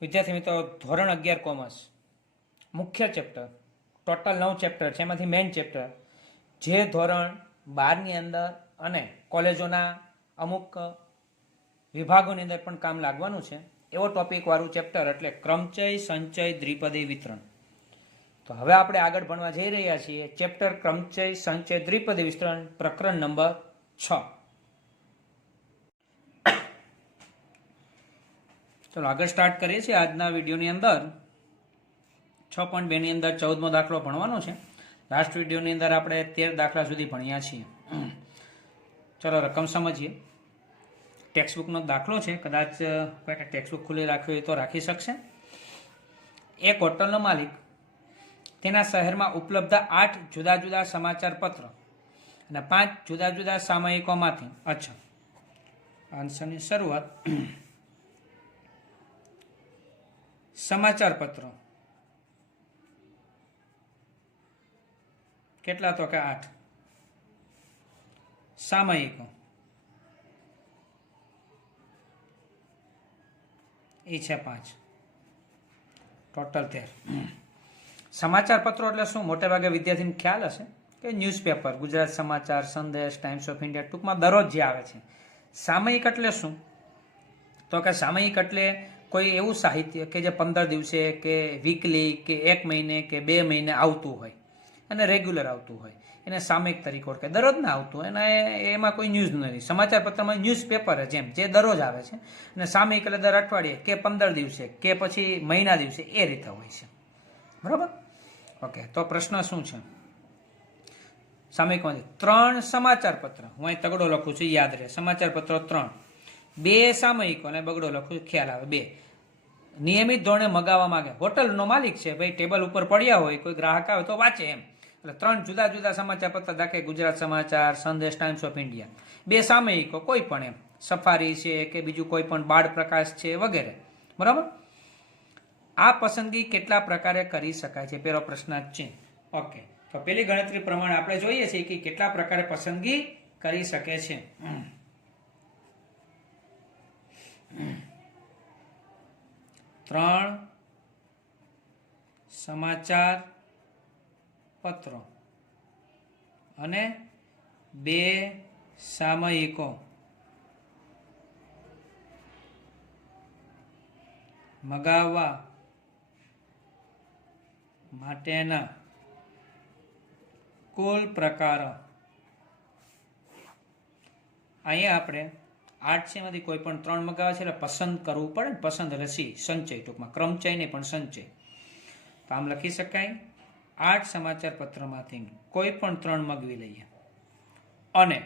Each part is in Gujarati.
વિદ્યાર્થી મિત્રો, ધોરણ અગિયાર કોમર્સ. મુખ્ય ચેપ્ટર, ટોટલ નવ ચેપ્ટર છે, એમાંથી મેઇન ચેપ્ટર. જે ધોરણ બારની અંદર અને કોલેજોના અમુક વિભાગોની અંદર પણ કામ લાગવાનું છે. એવો ટોપિક વાળું ચેપ્ટર એટલે ક્રમચય, સંચય, દ્વિપદી વિતરણ તો હવે આપણે આગળ ભણવા જઈ રહ્યા છીએ. ચેપ્ટર ક્રમચય, સંચય, દ્વિપદી વિતરણ પ્રકરણ નંબર છ. ચલો આગળ સ્ટાર્ટ કરીએ છીએ આજના વિડીયોની અંદર. છ પોઈન્ટ બેની અંદર ચૌદમો દાખલો ભણવાનો છે. લાસ્ટ વિડીયોની અંદર આપણે તેર દાખલા સુધી ભણ્યા છીએ. ચલો રકમ સમજીએ. ટેક્સ્ટબુકનો દાખલો છે. કદાચ કોઈને ટેક્સ્ટબુક ખુલ્લી રાખવી હોય તો રાખી શકશે. એક હોટલનો માલિક. તેના શહેરમાં ઉપલબ્ધ આઠ જુદા જુદા સમાચાર પત્ર અને પાંચ જુદા જુદા સામયિકોમાંથી. અચ્છા. આન્સરની શરૂઆત. સમાચાર પત્રો કેટલા તો કે આઠ. સામયિકો. એ છે પાંચ. ટોટલ તેર. સમાચાર પત્રો એટલે શું? મોટે ભાગે વિદ્યાર્થીને ખ્યાલ હશે કે ન્યૂઝપેપર, ગુજરાત સમાચાર, સંદેશ ટાઈમ્સ ઓફ ઇન્ડિયા ટૂંકમાં દરરોજ જે આવે છે. સામયિક એટલે શું? તો કે સામયિક એટલે કોઈ એવું સાહિત્ય કે જે પંદર દિવસે કે વીકલી કે એક મહિને કે બે મહિને આવતું હોય અને રેગ્યુલર આવતું હોય, એને સામયિક તરીકે ઓળખે દરરોજ ના આવતું હોય અને એમાં કોઈ ન્યૂઝ નથી સમાચાર પત્રમાં ન્યૂઝપેપર જેમ જે દરરોજ આવે છે. અને સામયિક એટલે દર અઠવાડિયે કે પંદર દિવસે કે પછી મહિના દિવસે એ રીતે હોય છે. બરાબર? ઓકે તો પ્રશ્ન શું છે? સામયિકમાંથી ત્રણ સમાચાર પત્ર. હું અહીં તગડો લખું છું, યાદ રહે. સમાચાર પત્રો ત્રણ. બે સામયિકો અને બગડો લખું, ખ્યાલ આવે, બે. નિયમિત ધોરણે મગાવવા માંગે. હોટલનો માલિક છે, ભાઈ, ટેબલ ઉપર પડ્યા હોય, કોઈ ગ્રાહક આવે તો વાંચે એમ. એટલે ત્રણ જુદા જુદા સમાચાર પત્ર દાખલે ગુજરાત સમાચાર, સંદેશ, ટાઈમ્સ ઓફ ઇન્ડિયા. બે સામયિકો, કોઈ પણ એમ. સફારી છે કે બીજું કોઈ પણ બાળ પ્રકાશ છે વગેરે. બરાબર? આ પસંદગી કેટલા પ્રકારે કરી શકાય છે? પેલો પ્રશ્ન જ છે. ઓકે તો પેલી ગણતરી પ્રમાણે આપણે જોઈએ છીએ કે કેટલા પ્રકારે પસંદગી કરી શકે છે. ત્રણ સમાચાર પત્રો અને બે સામયિકો. મગાવવા માટેના કુલ પ્રકારો. અહીંયા આપણે આઠ છે કોઈ પણ ત્રણ મગાવે છે એટલે પસંદ કરવું પડે પસંદ એટલે સી સંચય ટૂંકમાં. ક્રમચય નહીં પણ સંચય. તો આમ લખી શકાય, આઠ સમાચાર પત્રમાંથી કોઈ પણ ત્રણ મગવી લઈએ. અને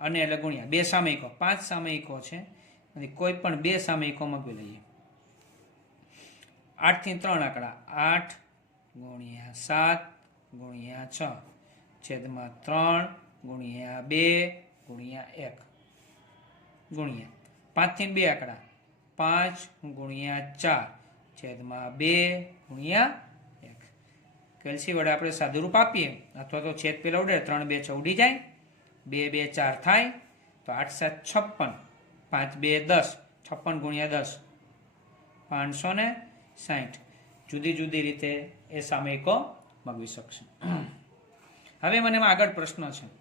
અને એટલે ગુણ્યા બે સામયિકો, પાંચ સામયિકો છે કોઈ પણ બે સામયિકો મગવી લઈએ. આઠથી ત્રણ આંકડા. આઠ ગુણ્યા સાત ગુણ્યા છ. છેદમાં ત્રણ ગુણ્યા બે ગુણ્યા એક. ગુણ્યા પાંચથી બે આંકડા. પાંચ ગુણ્યા ચાર. છેદમાં બે ગુણ્યા એક. કેલ્સી વડે આપણે સાદુરૂપ આપીએ, અથવા તો છેદ પેલા ઉડે ત્રણ બે ઉડી જાય, બે બે ચાર થાય, તો આઠ સાત છપ્પન. પાંચ બે દસ, છપ્પન ગુણ્યા દસ. પાંચસો ને સાઠ જુદી જુદી રીતે એ સામયિકો મગવી શકશે. હવે મને આગળ પ્રશ્ન છે.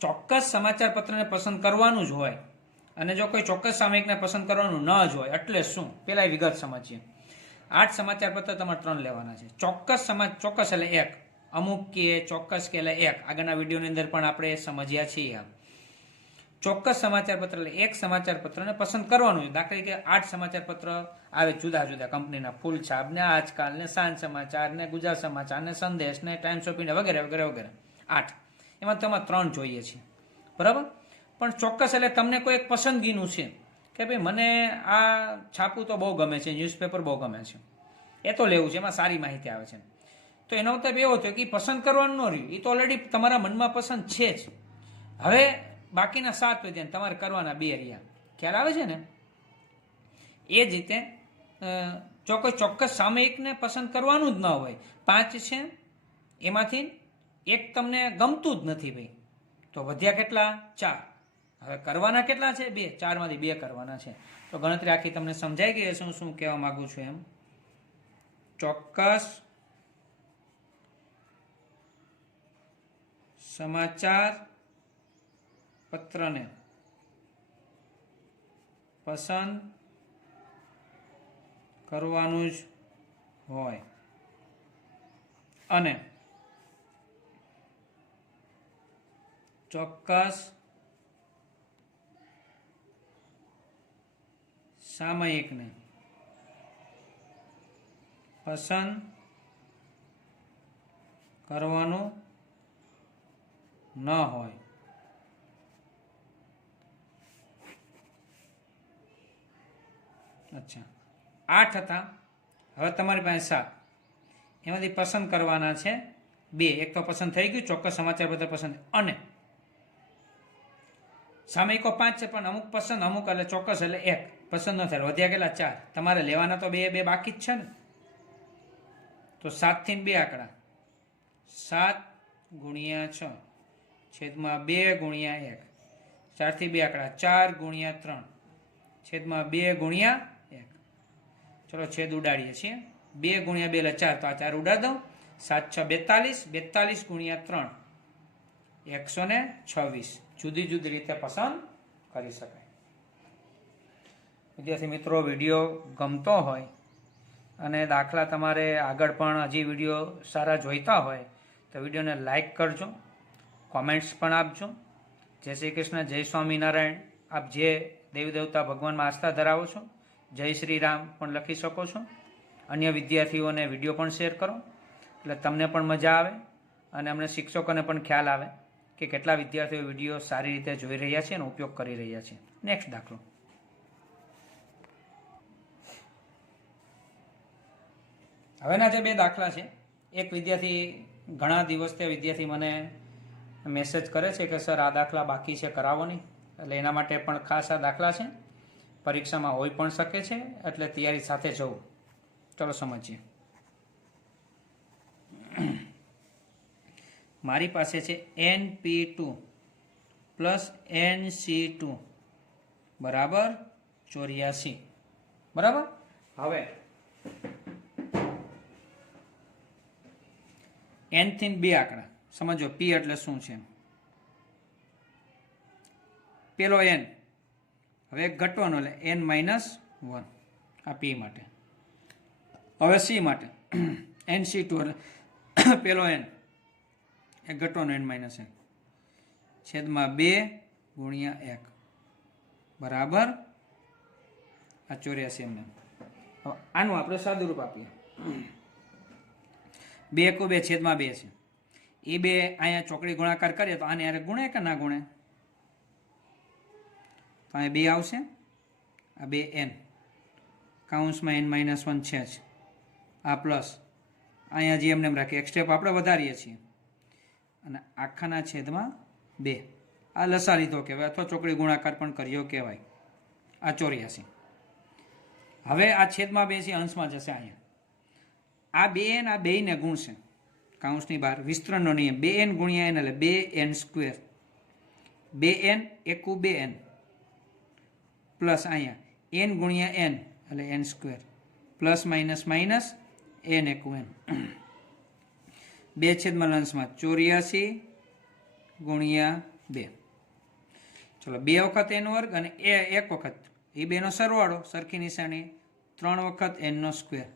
ચોક્કસ સમાચાર પત્રને પસંદ કરવાનું જ હોય અને જો કોઈ ચોક્કસ સામયિકને પસંદ કરવાનું ન જ હોય, એટલે શું? પેલા વિગત સમજીએ. આઠ સમાચાર પત્ર તમારે ત્રણ લેવાના છે. ચોક્કસ સમાજ ચોક્કસ એટલે એક. અમુક કે ચોક્કસ કે એટલે એક. આગળના વિડીયોની અંદર પણ આપણે સમજ્યા છીએ ચોક્કસ સમાચાર પત્ર એટલે એક સમાચાર પત્રને પસંદ કરવાનું દાખલા તરીકે આઠ સમાચાર પત્ર આવે જુદા જુદા કંપનીના. ફૂલ છાપ ને આજકાલ ને સાંજ સમાચાર ને ગુજરાત સમાચાર ને સંદેશ ને ટાઈમ્સ ઓફ ઇન્ડિયા વગેરે વગેરે વગેરે. આઠ. એમાં તમારે ત્રણ જોઈએ છે. બરાબર? પણ ચોક્કસ એટલે તમને કોઈ એક પસંદગીનું છે કે ભાઈ મને આ છાપું તો બહુ ગમે છે ન્યૂઝપેપર બહુ ગમે છે. એ તો લેવું છે, એમાં સારી માહિતી આવે છે. તો એનો મતલબ એવો થયો કે પસંદ કરવાનું ન રહ્યું. એ તો ઓલરેડી તમારા મનમાં પસંદ છે જ. હવે બાકીના સાત વધ્યા તમારે કરવાના બે રહ્યા. ખ્યાલ આવે છે ને? એ જ રીતે ચોક્કસ ચોક્કસ સામયિકને પસંદ કરવાનું જ ન હોય, પાંચ છે એમાંથી એક તમને ગમતું જ નથી ભાઈ. તો વધ્યા કેટલા? ચાર. હવે કરવાના કેટલા છે? બે. ચારમાંથી બે કરવાના છે. તો ગણતરી આખી તમને સમજાઈ ગઈ હશે, હું શું કહેવા માંગુ છું એમ? ચોક્કસ સમાચાર પત્રને પસંદ કરવાનું જ હોય. અને ચોક્કસ સામયિકને. પસંદ કરવાનું ન હોય. અચ્છા, આઠ હતા. હવે તમારી પાસે સાત. એમાંથી પસંદ કરવાના છે બે. એક તો પસંદ થઈ ગયું, ચોક્કસ સમાચાર પત્ર પસંદ. અને સામયિકો પાંચ છે, પણ અમુક પસંદ, અમુક એટલે ચોક્કસ એટલે એક. પસંદ ન થાય, વધ્યા ગયેલા ચાર. તમારે લેવાના તો બે બે બાકી જ છે ને. તો સાતથી બે આંકડા. સાત ગુણ્યા છ. છેદમાં બે ગુણ્યા એક. ચારથી બે આંકડા. ચાર ગુણ્યા ત્રણ. છેદમાં બે ગુણ્યા એક. ચલો છેદ ઉડાડીએ છીએ. બે ગુણ્યા બે એટલે ચાર. તો આ ચાર ઉડાડ દઉં. સાત, છ, બેતાલીસ. બેતાલીસ ગુણ્યા ત્રણ. એકસો ને છવ્વીસ. જુદી જુદી રીતે પસંદ કરી શકાય. વિદ્યાર્થી મિત્રો, વીડિયો ગમતો હોય અને દાખલા તમારે આગળ પણ હજી વીડિયો સારા જોઈતા હોય, તો વિડીયોને લાઈક કરજો, કોમેન્ટ્સ પણ આપજો. જય શ્રી કૃષ્ણ, જય સ્વામિનારાયણ. આપ જે દેવી દેવતા ભગવાનમાં આસ્થા ધરાવો છો, જય શ્રી રામ પણ લખી શકો છો. અન્ય વિદ્યાર્થીઓને વીડિયો પણ શેર કરો, એટલે તમને પણ મજા આવે અને અમને શિક્ષકોને પણ ખ્યાલ આવે. કે કેટલા વિદ્યાર્થીઓ વીડિયો સારી રીતે જોઈ રહ્યા છે અને ઉપયોગ કરી રહ્યા છે. નેક્સ્ટ દાખલો. હવેના જે બે દાખલા છે, એક વિદ્યાર્થી ઘણા દિવસથી વિદ્યાર્થી મને મેસેજ કરે છે કે, સર, આ દાખલા બાકી છે, કરાવો નહીં. એટલે એના માટે પણ ખાસ આ દાખલા છે. પરીક્ષામાં હોઈ પણ શકે છે, એટલે તૈયારી સાથે જવું. ચલો સમજીએ. મારી પાસે છે N P two plus N C two. બરાબર? ચોર્યાસી. બરાબર? હવે એનથી બે આંકડા. સમજો, પી એટલે શું છે? પેલો એન. હવે ઘટવાનો એટલે એન માઇનસ વન. આ પી માટે. હવે સી માટે. એન સી ટુ એટલે પેલો એન. એક ઘટવાનો એન માઇનસ એક. છેદમાં બે ગુણ્યા એક. બરાબર? આ ચોર્યાસી એમને. આનું આપણે સાદુરૂપ આપીએ. બે કો બે છેદમાં બે છે. એ બે અહીંયા ચોકડી ગુણાકાર કરીએ તો આને યારે ગુણે કે ના ગુણે? તો અહીંયા બે આવશે. આ બે એન કાઉન્સમાં એન માઇનસ વન છે જ. આ પ્લસ. અહીંયા જે એમને એમ રાખીએ, એક સ્ટેપ આપણે વધારીએ છીએ. અને આખાના છેદમાં બે. આ લસા લીધો કહેવાય અથવા ચોકડી ગુણાકાર પણ કર્યો કહેવાય. આ ચોર્યાસી. હવે આ છેદમાં બે છે, અંશમાં જશે અહીંયા. આ બે એન આ બેયને ગુણશે. કાઉન્સની બહાર વિસ્તરણનો નિયમ. બે એન ગુણ્યા એન એટલે બે એન સ્ક્વેર. બે એન એકુ બે એન. પ્લસ અહીંયા. એન ગુણ્યા એન એટલે N square. Plus minus minus N એકુ N. બે છેદમાં લંશમાં ચોર્યાસી ગુણ્યા બે. ચલો, બે વખત એનો વર્ગ અને એ એક વખત. એ બેનો સરવાળો, સરખી નિશાની, ત્રણ વખત એનનો સ્ક્વેર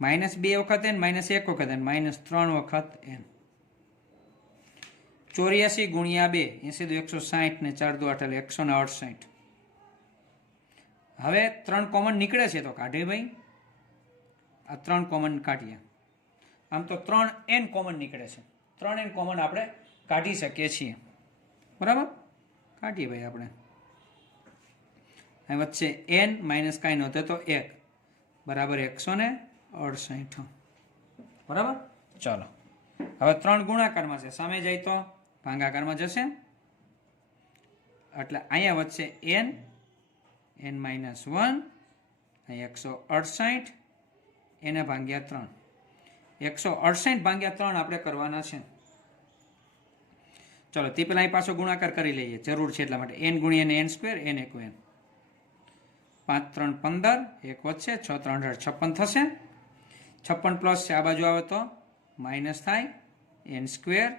માઇનસ બે વખત એન માઇનસ એક વખત એન માઇનસ ત્રણ વખત એન ચોર્યાસી ગુણ્યા બે એસી દો એકસો સાહીઠ ને ચાર દો આઠ એટલે એકસો ને અડસાઠ. હવે ત્રણ કોમન નીકળે છે તો કાઢે ભાઈ. આ ત્રણ કોમન કાઢીએ. આમ તો ત્રણ એન કોમન નીકળે છે. ત્રણ એન કોમન આપણે કાઢી શકીએ છીએ. બરાબર? કાઢીએ ભાઈ આપણે. અહીં વચ્ચે એન માઇનસ કાંઈ નહોતો, તો એક. બરાબર એકસો ને અડસઠ. બરાબર? ચાલો. હવે ત્રણ ગુણાકારમાં છે. સામે જાય તો ભાંગાકારમાં જશે. એટલે અહીંયા વચ્ચે એન એન માઇનસ વન અહીં એકસો અડસાઠ, એને ભાંગ્યા ત્રણ. એકસો અડસઠ ભાગ્યા ત્રણ આપણે કરવાના છે. ચલો, તે પહેલાં અહીં પાછો ગુણાકાર કરી લઈએ. જરૂર છે એટલા માટે. એન ગુણ્યા એન સ્ક્વેર એન એકુ એન પાંચ, ત્રણ, પંદર. એક વધશે છ, ત્રણ, અઢાર. છપ્પન થશે. છપ્પન પ્લસ છે, આ બાજુ આવે તો માઇનસ થાય. N square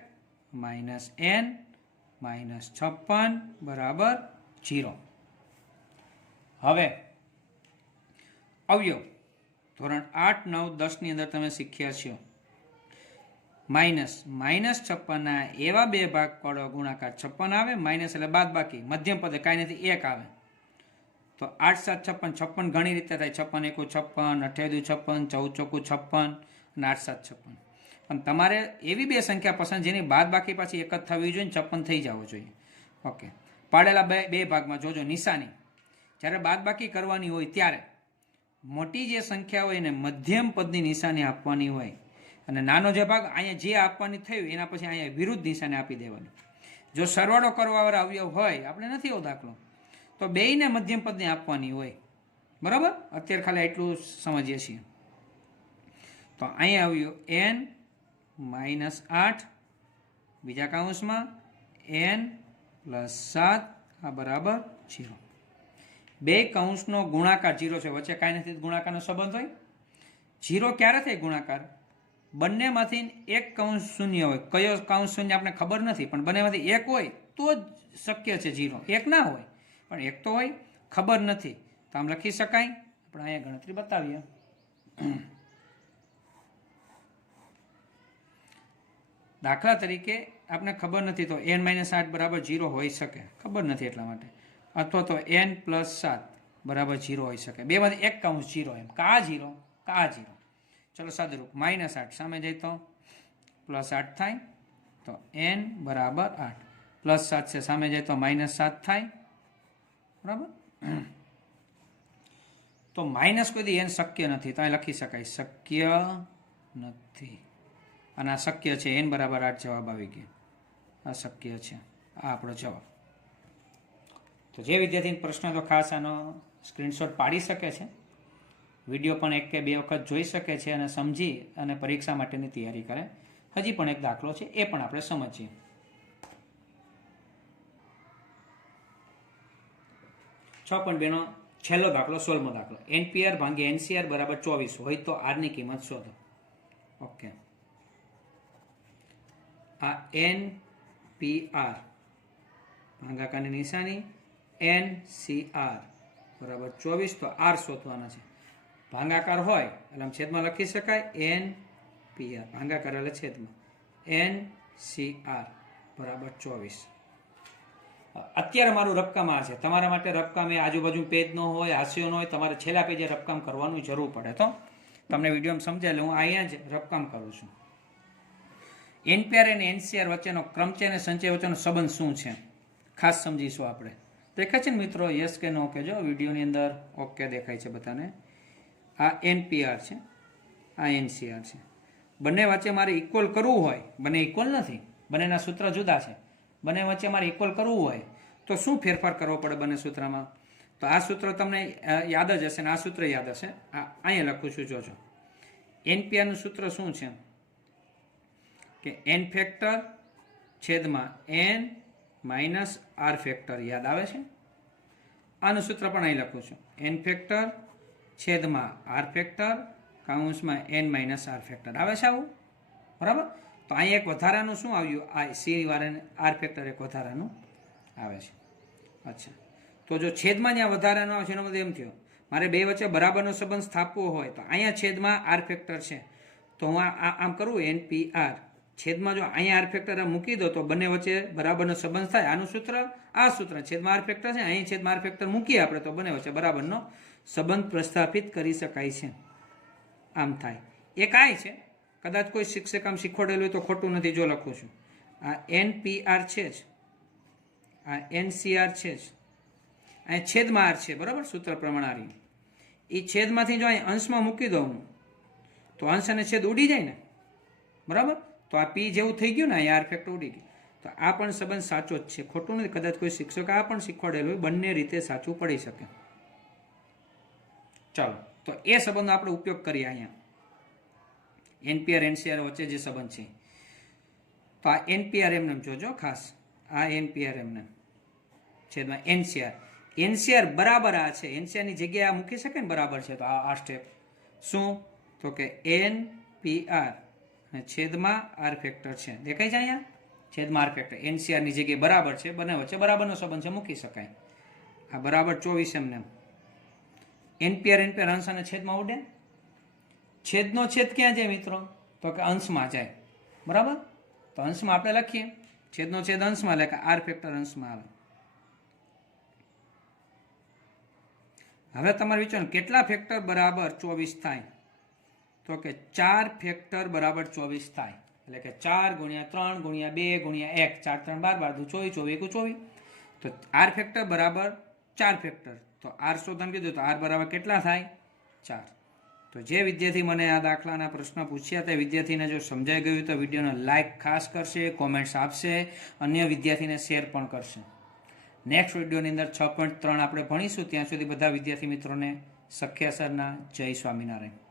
minus N minus છપ્પન બરાબર જીરો હવે, અવયવ. ધોરણ આઠ, નવ, દસની અંદર તમે શીખ્યા છો. માઇનસ માઇનસ છપ્પનના એવા બે ભાગ પાડો, ગુણાકાર છપ્પન આવે, માઇનસ એટલે બાદ બાકી, મધ્યમ પદે કાંઈ નથી, એક આવે. તો આઠ, સાત, છપ્પન છપ્પન ઘણી રીતે થાય. છપ્પન એકું છપ્પન અઠ્યાદુ છપ્પન, ચૌદ ચોખ્ખું છપ્પન અને આઠ, સાત, છપ્પન. પણ તમારે એવી બે સંખ્યા પસંદ, જેની બાદ બાકી પાછી એક જ થવી જોઈએ છપ્પન થઈ જવો જોઈએ. ઓકે. પાડેલા બે બે ભાગમાં જોજો નિશાની. જ્યારે બાદ બાકી કરવાની હોય ત્યારે મોટી જે સંખ્યા હોય એને મધ્યમ પદની નિશાની આપવાની હોય. અને નાનો જે ભાગ અહીંયા જે આપવાની થયું, એના પછી અહીંયા વિરુદ્ધ નિશાની આપી દેવાની. જો સરવાળો કરવાવાળા અવયવ હોય, આપણે નથી એવો દાખલો, તો બેયને મધ્યમ પદની આપવાની હોય. બરાબર? અત્યારે ખાલી એટલું સમજીએ છીએ. તો અહીંયા આવ્યું એન માઇનસ આઠ, બીજા કાઉન્સમાં એન પ્લસ સાત, આ બરાબર જીરો. બે કૌંસનો ગુણાકાર, જીરો છે, વચ્ચે કાંઈ નથી, ગુણાકારનો સંબંધ હોય? જીરો ક્યારે થાય ગુણાકાર? બંનેમાંથી એક કૌંસ શૂન્ય હોય. કયો કૌંસ શૂન્ય આપણે ખબર નથી, પણ બંનેમાંથી એક હોય તો જ શક્ય છે જીરો. એક ના હોય, પણ એક તો હોય, ખબર નથી. તો આમ લખી શકાય? આપણે અહીંયા ગણતરી બતાવીએ. દાખલા તરીકે આપણે ખબર નથી તો એન માઇનસ આઠ બરાબર જીરો હોઈ શકે. ખબર નથી એટલા માટે. અથવા તો એન પ્લસ સાત, બરાબર જીરો હોઈ શકે. બેમાંથી એક કાઉન્સ જીરો એમ. કા જીરો કા જીરો ચલો સાદુરૂપ. માઇનસ આઠ. સામે જઈ તો પ્લસ આઠ થાય તો એન બરાબર આઠ. પ્લસ સાત છે. સામે જાય તો માઇનસ સાત થાય. બરાબર? તો માઇનસ કોઈ એન શક્ય નથી. તો અહીં લખી શકાય. શક્ય નથી. અને આ શક્ય છે. એન બરાબર આઠ જવાબ આવી ગયો. આ શક્ય છે. આ આપણો જવાબ. તો જે વિદ્યાર્થીને પ્રશ્ન તો ખાસ આનો સ્ક્રીનશોટ પાડી શકે છે, વીડિયો પણ એક કે બે વખત જોઈ શકે છે અને સમજી અને પરીક્ષા માટેની તૈયારી કરે, હજી પણ એક દાખલો છે એ પણ આપણે સમજીએ. છ પણ બેનો છેલ્લો દાખલો, સોળમો દાખલો. એનપીઆર ભાંગે એનસીઆર બરાબર ચોવીસ હોય તો આરની કિંમત શોધો. ઓકે આ એન પી આર ભાગાકારની નિશાની એન સી આર બરાબર, ચોવીસ તો આર શોધવાના છે. ભાંગાકાર હોય, એટલે આમ છેદમાં લખી શકાય એન પી આર ભાંગાકાર એટલે છેદમાં. એન સી આર બરાબર, ચોવીસ. અત્યારે મારું રફકામ આ છે. તમારા માટે રફકામ એ આજુબાજુ પેજ ન હોય, હાસ્યો ન હોય, તમારે છેલ્લા પેજે રફકામ કરવાનું જરૂર પડે. તો તમને વિડીયોમાં સમજાય, એટલે હું અહીંયા જ રફકામ કરું છું. એનપીઆર અને એનસીઆર વચ્ચેનો ક્રમચય અને સંચય વચ્ચેનો સંબંધ શું છે? ખાસ સમજીશું આપણે. દેખાય છે ને મિત્રો? યસ કે નો કે જો વિડીયોની અંદર ઓકે દેખાય છે બધાને. આ એનપીઆર છે. આ એનસીઆર છે. બંને વચ્ચે મારે ઇક્વલ કરવું હોય, બંને ઇક્વલ નથી, બંનેના સૂત્ર જુદા છે. બંને વચ્ચે મારે ઇક્વલ કરવું હોય, તો શું ફેરફાર કરવો પડે બંને સૂત્રમાં? તો આ સૂત્ર તમને યાદ જ હશે ને? આ સૂત્ર યાદ હશે. આ અહીંયા લખું છું, જોજો. એનપીઆરનું સૂત્ર શું છે? કે એન ફેક્ટર છેદમાં એન માઇનસ આર ફેક્ટર યાદ આવે છે? આનું સૂત્ર પણ અહીં લખું છું. એન ફેક્ટર છેદમાં આર ફેક્ટર કાઉન્સમાં એન માઇનસ આર ફેક્ટર. આવે છે આવું? બરાબર? તો અહીં એક વધારાનું શું આવ્યું? આ સી વાળાને આર ફેક્ટર એક વધારાનું આવે છે. અચ્છા. તો જો છેદમાં જ્યાં વધારાનું આવે છે, એનો મતલબ એમ થયો. મારે બે વચ્ચે બરાબરનો સંબંધ સ્થાપવો હોય તો અહીંયા છેદમાં આર ફેક્ટર છે. તો હું આ આમ કરું એન પી આર છેદમાં જો અહીંયા આર ફેક્ટર મૂકી દો તો બંને વચ્ચે બરાબરનો સંબંધ થાય. આનું સૂત્ર, આ સૂત્ર છેદમાં આર ફેક્ટર છે. અહીં છેદમાં આર ફેક્ટર મૂકીએ આપણે તો બંને વચ્ચે બરાબરનો સંબંધ પ્રસ્થાપિત કરી શકાય છે. આમ થાય. એ કાંઈ છે. કદાચ કોઈ શિક્ષક આમ શીખવાડેલું હોય તો ખોટું નથી, જો લખું છું. આ એન પી આર છે જ. આ એન સી આર છે જ. અહીં છેદમાં આર છે, બરાબર? સૂત્ર પ્રમાણે એ છેદમાંથી જો અહીં અંશમાં મૂકી દઉં હું, તો અંશ અને છેદ ઉડી જાય ને? બરાબર? તો આ પી જેવું થઈ ગયું ને આ આર ફેક્ટર ઉડી તો આ પણ સંબંધ સાચો જ છે. ખોટું નથી. કદાચ કોઈ શિક્ષક આ પણ શીખવાડેલું હોય, બંને રીતે સાચું પડી શકે. ચાલો, તો એ સંબંધનો આપણે ઉપયોગ કરીએ અહીંયા. એનપીઆર એનસીઆર વચ્ચે જે સંબંધ છે. તો આ એનપીઆર એમને જોજો ખાસ. આ એનપીઆર એમને છેદમાં એનસીઆર એનસીઆર બરાબર આ છે. એનસીઆરની જગ્યાએ આ મૂકી શકે ને બરાબર છે. તો આ આ સ્ટેપ શું? તો કે એન પી આર અને છેદમાં આર ફેક્ટર છે. દેખાય છે અહીંયા? છેદમાં આર ફેક્ટર એનસીઆરની જગ્યાએ બરાબર છે, બંને વચ્ચે બરાબરનો સંબંધ છે, મૂકી શકાય. આ બરાબર ચોવીસ એમને એનપીઆર એનપીઆર અંશ અને છેદમાં ઉડે? છેદનો છેદ ક્યાં જાય મિત્રો? તો કે અંશમાં જાય. બરાબર? તો અંશમાં આપણે લખીએ. છેદનો છેદ અંશમાં કે આર ફેક્ટર અંશમાં આવે. હવે તમારે વિચારો કેટલા ફેક્ટર બરાબર ચોવીસ થાય? તો કે ચાર ફેક્ટર બરાબર ચોવીસ થાય. એટલે કે ચાર ગુણ્યા ત્રણ ગુણ્યા બે ગુણ્યા એક. ચાર, ત્રણ, બાર બાર, દુ, ચોવીસ ચોવીસ, એકું, ચોવીસ. તો આર ફેક્ટર બરાબર ચાર ફેક્ટર. તો આર શોધન કીધું તો આર બરાબર કેટલા થાય? ચાર. તો જે વિદ્યાર્થી મને આ દાખલાના પ્રશ્ન પૂછ્યા તે વિદ્યાર્થીને જો સમજાઈ ગયું તો વિડીયોને લાઇક ખાસ કરશે, કોમેન્ટ્સ આપશે, અન્ય વિદ્યાર્થીને શેર પણ કરશે. નેક્સ્ટ વિડીયોની અંદર છ પોઈન્ટ ત્રણ આપણે ભણીશું. ત્યાં સુધી બધા વિદ્યાર્થી મિત્રોને સખ્યાસરના જય સ્વામિનારાયણ.